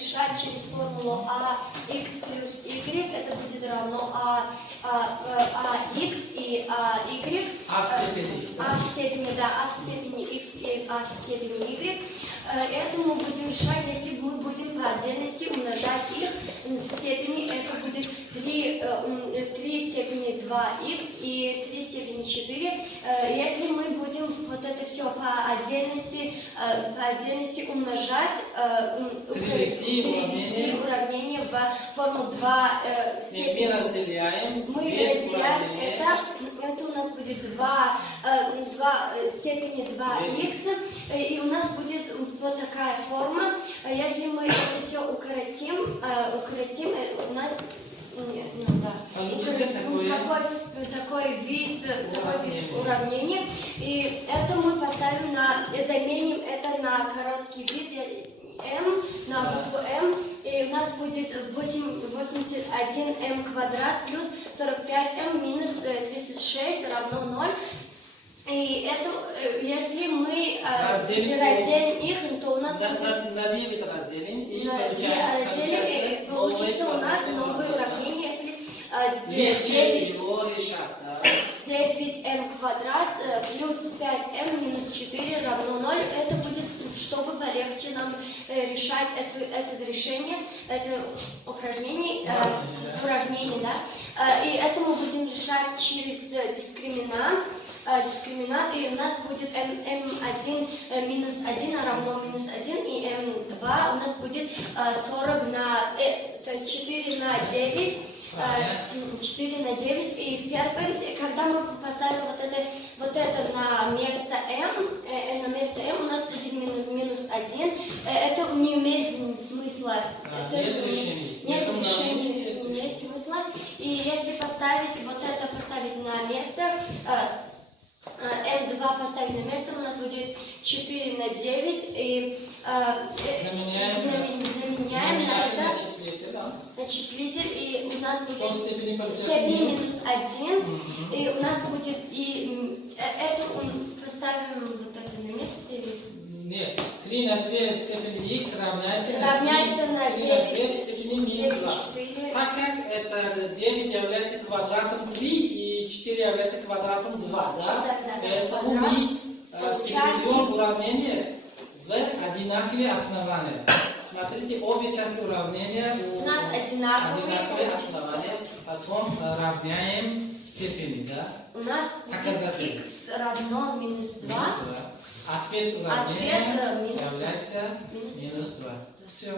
решать через формулу ax плюс y, это будет равно ax и ay. А в степени x. А в степени, да, а в степени x и а в степени y. Это мы будем решать, если мы будем по отдельности умножать их в степени, это будет 3 степени 2х и 3 степени 4. Если мы будем вот это все по отдельности умножать, перевести уравнение в форму 2 степени. Мы разделяем Это у нас будет 2 степени 2х, и у нас будет вот такая форма. Если мы это все укоротим, у нас такой вид уравнения. И это мы заменим это на короткий вид m, на букву m, и у нас будет 81m квадрат плюс 45m минус 36 равно 0. И это, если мы разделим их, то у нас будет... На 9 разделим и получится у нас новое уравнение, если легче его решать. 9m квадрат плюс 5m минус 4 равно 0. Это будет, чтобы полегче нам решать это решение, это упражнение, да. И это мы будем решать через дискриминант, и у нас будет m1 минус 1 равно минус 1, и m2 у нас будет 40 то есть 4 на 9. 4 на 9, и в первом, когда мы поставим вот это на место m, у нас будет минус 1. Это не имеет смысла. Нет решения. Нет решения, не имеет смысла. И если поставить на место, m2 поставить на место, у нас будет 4 на 9, и заменяем на числитель, и у нас будет степени минус 1, и у нас будет, это поставим вот это на место, или... Нет, 3 на 2 в степени x равняется на 9 в степени минус 2. 4. Так как это 9 является квадратом 3 и 4 является квадратом 2, да? Поэтому мы переведем уравнение в одинаковые основания. Смотрите, обе части уравнения у нас одинаковые основания, потом равняем степени, да? У нас будет x равно минус 2. Ответ уравнения является минус 2. Все.